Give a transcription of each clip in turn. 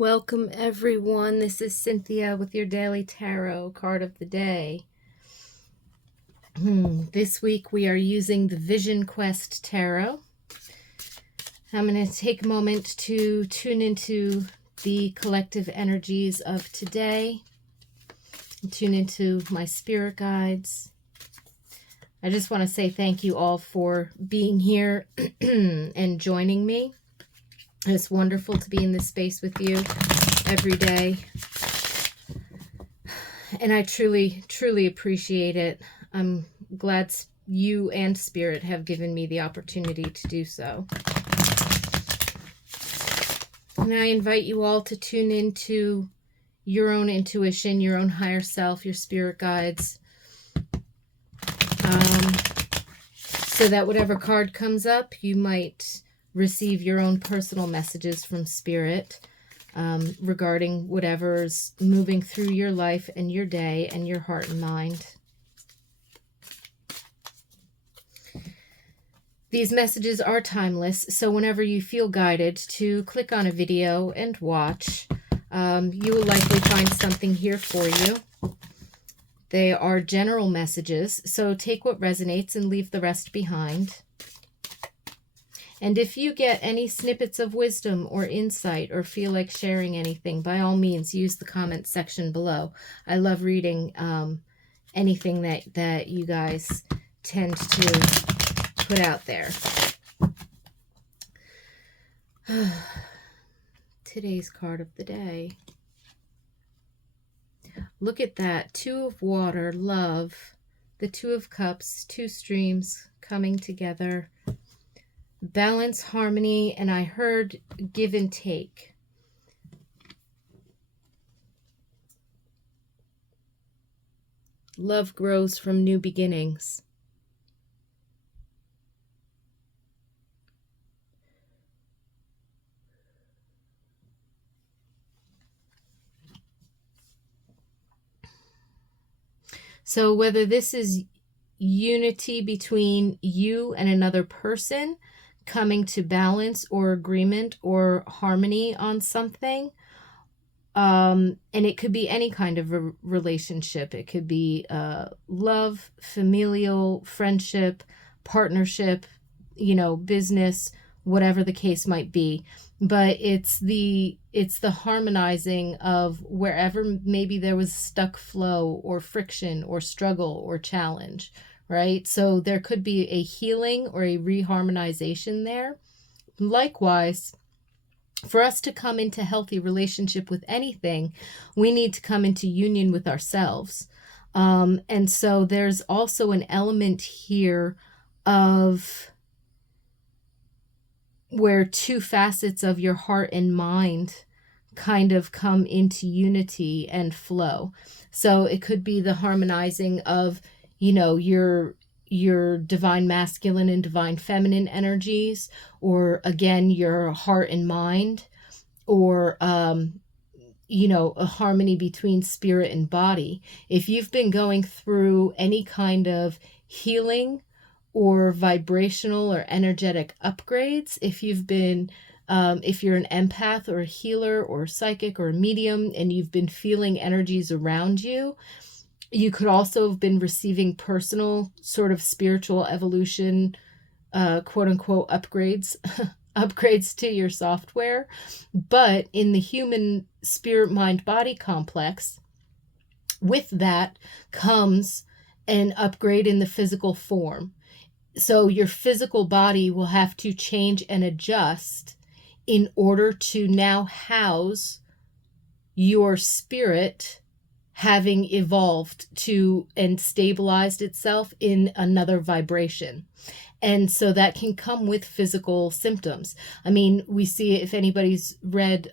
Welcome everyone. This is Cynthia with your daily tarot card of the day. This week we are using the Vision Quest Tarot. I'm going to take a moment to tune into the collective energies of today, tune into my spirit guides. I just want to say thank you all for being here and joining me. It's wonderful to be in this space with you every day. And I truly, truly appreciate it. I'm glad you and Spirit have given me the opportunity to do so. And I invite you all to tune into your own intuition, your own higher self, your spirit guides. So that whatever card comes up, you might receive your own personal messages from Spirit regarding whatever's moving through your life and your day and your heart and mind. These messages are timeless, so whenever you feel guided to click on a video and watch, you will likely find something here for you. They are general messages, so take what resonates and leave the rest behind. And if you get any snippets of wisdom or insight or feel like sharing anything, by all means, use the comment section below. I love reading anything that you guys tend to put out there. Today's card of the day. Look at that. Two of water, love. The Two of Cups, two streams coming together. Balance, harmony, and I heard give and take. Love grows from new beginnings. So whether this is unity between you and another person, coming to balance or agreement or harmony on something, and it could be any kind of a relationship. It could be love, familial, friendship, partnership, business, whatever the case might be. But it's the harmonizing of wherever maybe there was stuck flow or friction or struggle or challenge. Right? So there could be a healing or a reharmonization there. Likewise, for us to come into healthy relationship with anything, we need to come into union with ourselves. And so there's also an element here of where two facets of your heart and mind kind of come into unity and flow. So it could be the harmonizing of your divine masculine and divine feminine energies, or again, your heart and mind, or, a harmony between spirit and body. If you've been going through any kind of healing or vibrational or energetic upgrades, if you've been if you're an empath or a healer or psychic or a medium and you've been feeling energies around you, you could also have been receiving personal sort of spiritual evolution, quote unquote, upgrades to your software. But in the human spirit, mind, body complex, with that comes an upgrade in the physical form. So your physical body will have to change and adjust in order to now house your spirit, having evolved to and stabilized itself in another vibration. And so that can come with physical symptoms. I mean, we see it if anybody's read,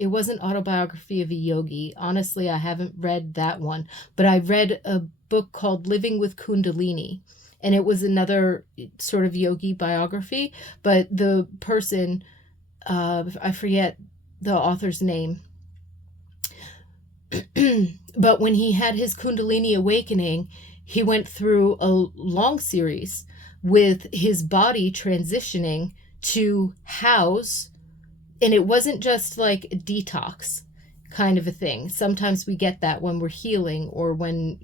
it wasn't Autobiography of a Yogi. Honestly, I haven't read that one, but I read a book called Living with Kundalini. And it was another sort of yogi biography, but the person, I forget the author's name, but when he had his Kundalini awakening, he went through a long series with his body transitioning to house and it wasn't just like a detox kind of a thing. Sometimes we get that when we're healing, or when,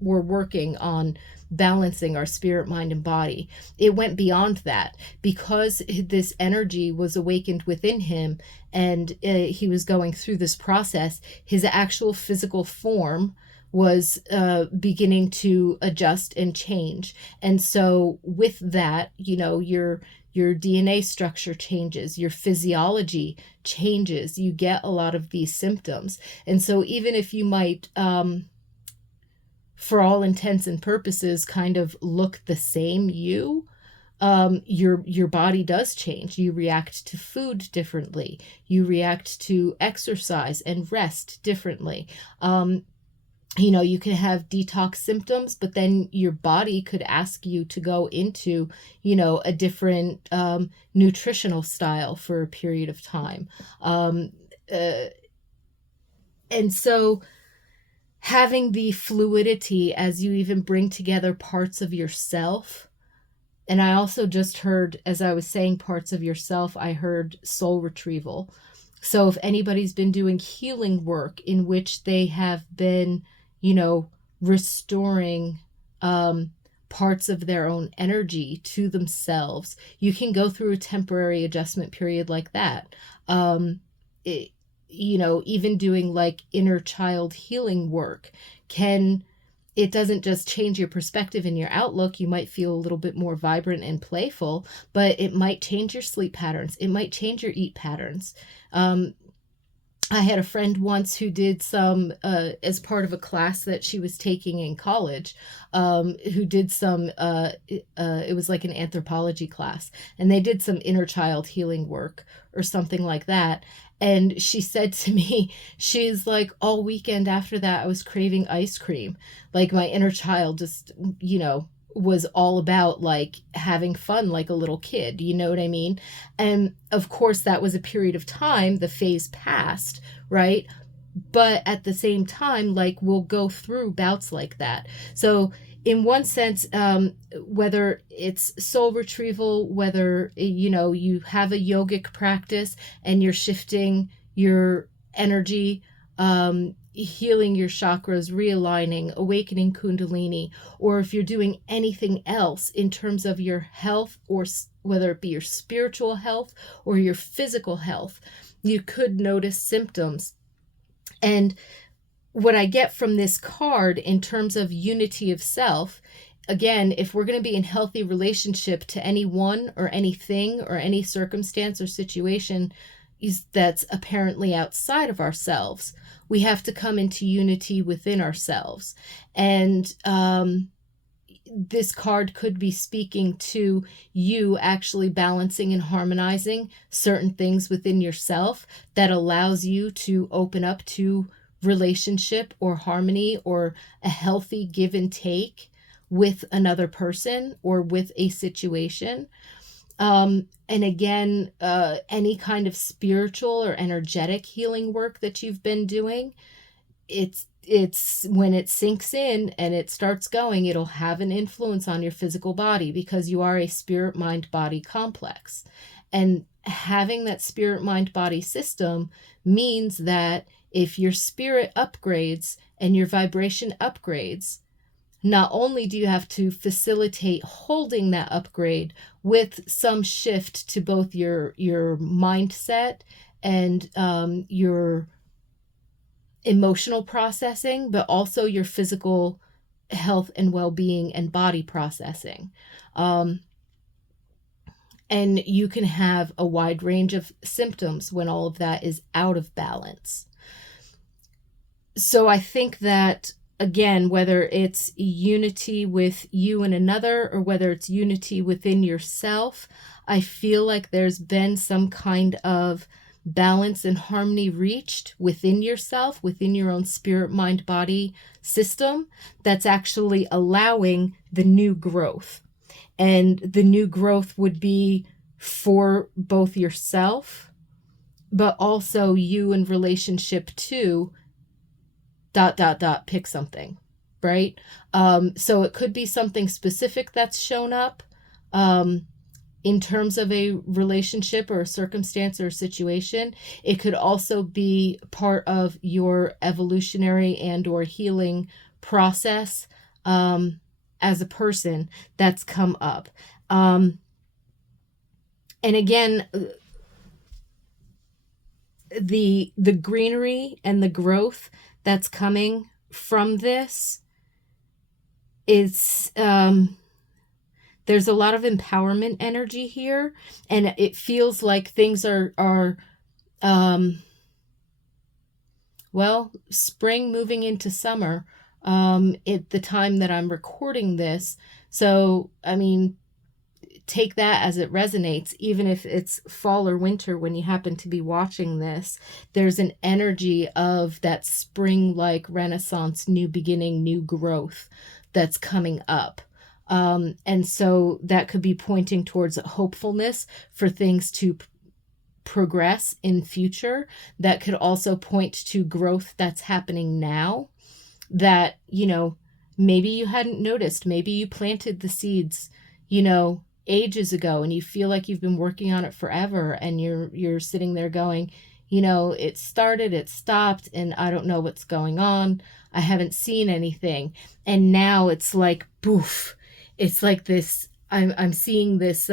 we're working on balancing our spirit, mind, and body. It went beyond that, because this energy was awakened within him, and he was going through this process. His actual physical form was beginning to adjust and change. And so with that, your DNA structure changes, your physiology changes, you get a lot of these symptoms. And so even if you might, for all intents and purposes, kind of look the same, your body does change. You react to food differently. You react to exercise and rest differently. You can have detox symptoms, but then your body could ask you to go into, a different nutritional style for a period of time. And so having the fluidity as you even bring together parts of yourself. And I also just heard, as I was saying parts of yourself, I heard soul retrieval. So if anybody's been doing healing work in which they have been, restoring parts of their own energy to themselves, you can go through a temporary adjustment period like that. It, even doing like inner child healing work it doesn't just change your perspective and your outlook. You might feel a little bit more vibrant and playful, but it might change your sleep patterns. It might change your eat patterns. I had a friend once who did some, as part of a class that she was taking in college, who did some, it was like an anthropology class, and they did some inner child healing work or something like that. And she said to me, she's like, all weekend after that, I was craving ice cream. Like my inner child just, was all about like having fun like a little kid, you know what I mean? And of course that was a period of time, the phase passed, right? But at the same time, like we'll go through bouts like that. So in one sense, whether it's soul retrieval, whether you have a yogic practice and you're shifting your energy, healing your chakras, realigning, awakening kundalini, or if you're doing anything else in terms of your health, or whether it be your spiritual health or your physical health, you could notice symptoms. And what I get from this card in terms of unity of self, again, if we're going to be in healthy relationship to anyone or anything or any circumstance or situation that's apparently outside of ourselves, we have to come into unity within ourselves. And this card could be speaking to you actually balancing and harmonizing certain things within yourself that allows you to open up to relationship or harmony or a healthy give and take with another person or with a situation. And again, any kind of spiritual or energetic healing work that you've been doing, it's when it sinks in and it starts going, it'll have an influence on your physical body, because you are a spirit, mind, body complex. And having that spirit, mind, body system means that if your spirit upgrades and your vibration upgrades, not only do you have to facilitate holding that upgrade with some shift to both your mindset and your emotional processing, but also your physical health and well-being and body processing. And you can have a wide range of symptoms when all of that is out of balance. So I think that, again, whether it's unity with you and another, or whether it's unity within yourself, I feel like there's been some kind of balance and harmony reached within yourself, within your own spirit, mind, body system, that's actually allowing the new growth. And the new growth would be for both yourself, but also you in relationship to ... pick something, right? So it could be something specific that's shown up. in terms of a relationship or a circumstance or a situation. It could also be part of your evolutionary and or healing process as a person that's come up. And again, the greenery and the growth that's coming from this is there's a lot of empowerment energy here, and it feels like things are well, spring moving into summer at the time that I'm recording this. So I mean, take that as it resonates. Even if it's fall or winter when you happen to be watching this, there's an energy of that spring-like renaissance, new beginning, new growth that's coming up. And so that could be pointing towards hopefulness for things to progress in future. That could also point to growth that's happening now that, you know, maybe you hadn't noticed. Maybe you planted the seeds, you know, ages ago, and you feel like you've been working on it forever, and you're sitting there going, you know, it started, it stopped, and I don't know what's going on. I haven't seen anything. And now it's like poof. It's like this, I'm seeing this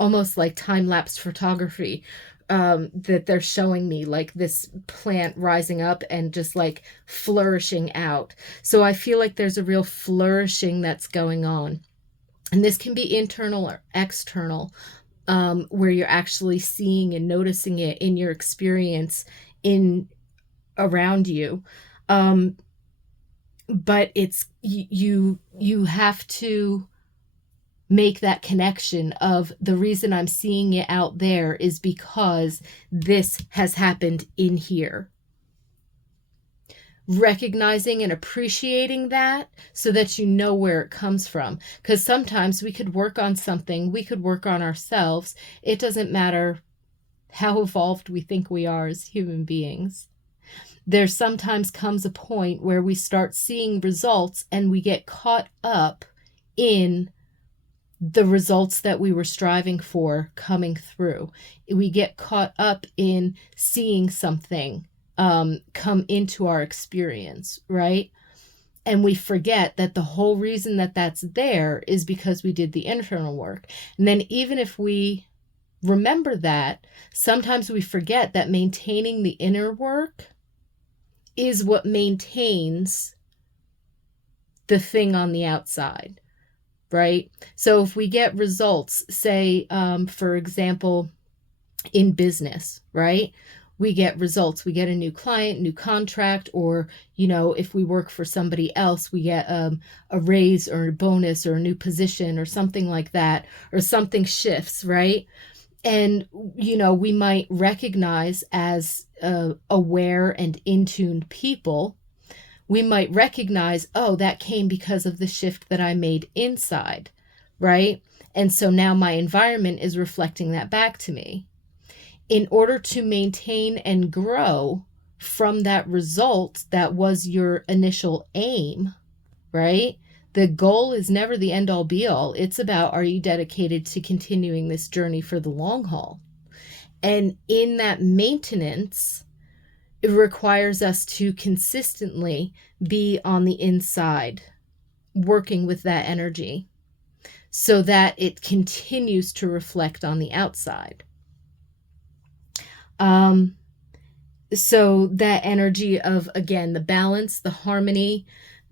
almost like time-lapse photography that they're showing me, like this plant rising up and just like flourishing out. So I feel like there's a real flourishing that's going on. And this can be internal or external, where you're actually seeing and noticing it in your experience in around you. But it's you have to make that connection of the reason I'm seeing it out there is because this has happened in here. Recognizing and appreciating that so that you know where it comes from. Because sometimes we could work on something, we could work on ourselves. It doesn't matter how evolved we think we are as human beings. There sometimes comes a point where we start seeing results and we get caught up in the results that we were striving for coming through. We get caught up in seeing something come into our experience, right? And we forget that the whole reason that that's there is because we did the internal work. And then even if we remember that, sometimes we forget that maintaining the inner work is what maintains the thing on the outside, right? So if we get results, say, for example, in business, right? We get results, we get a new client, new contract, or, you know, if we work for somebody else, we get a raise or a bonus or a new position or something like that, or something shifts, right? And, you know, we might recognize as aware and in-tuned people, we might recognize, oh, that came because of the shift that I made inside, right? And so now my environment is reflecting that back to me. In order to maintain and grow from that result that was your initial aim, right? The goal is never the end all be all. It's about, are you dedicated to continuing this journey for the long haul? And in that maintenance, it requires us to consistently be on the inside, working with that energy so that it continues to reflect on the outside. So that energy of, again, the balance, the harmony,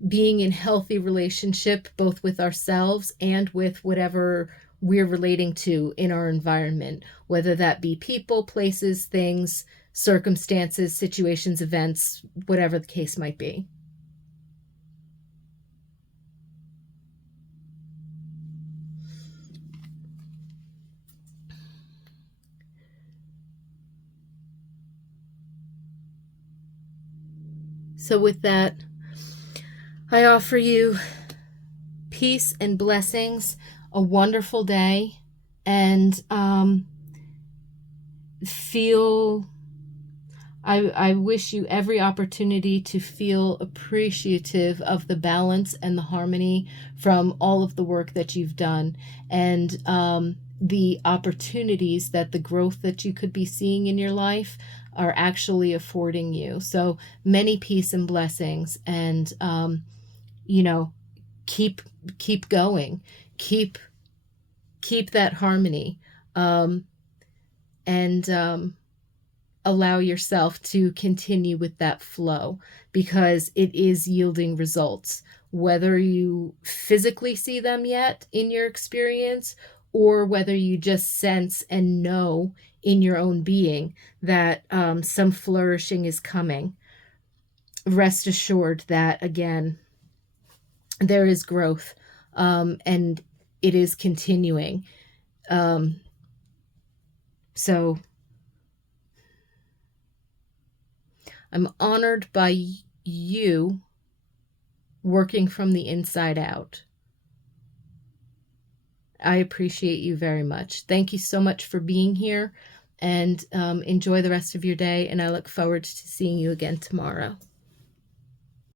being in healthy relationship, both with ourselves and with whatever we're relating to in our environment, whether that be people, places, things, circumstances, situations, events, whatever the case might be. So with that, I offer you peace and blessings, a wonderful day, and I wish you every opportunity to feel appreciative of the balance and the harmony from all of the work that you've done. And the opportunities that the growth that you could be seeing in your life are actually affording you. So many peace and blessings, and you know, keep going, keep that harmony, and allow yourself to continue with that flow, because it is yielding results, whether you physically see them yet in your experience, or whether you just sense and know in your own being that some flourishing is coming. Rest assured that, again, there is growth, and it is continuing. So I'm honored by you working from the inside out. I appreciate you very much. Thank you so much for being here, and enjoy the rest of your day. And I look forward to seeing you again tomorrow.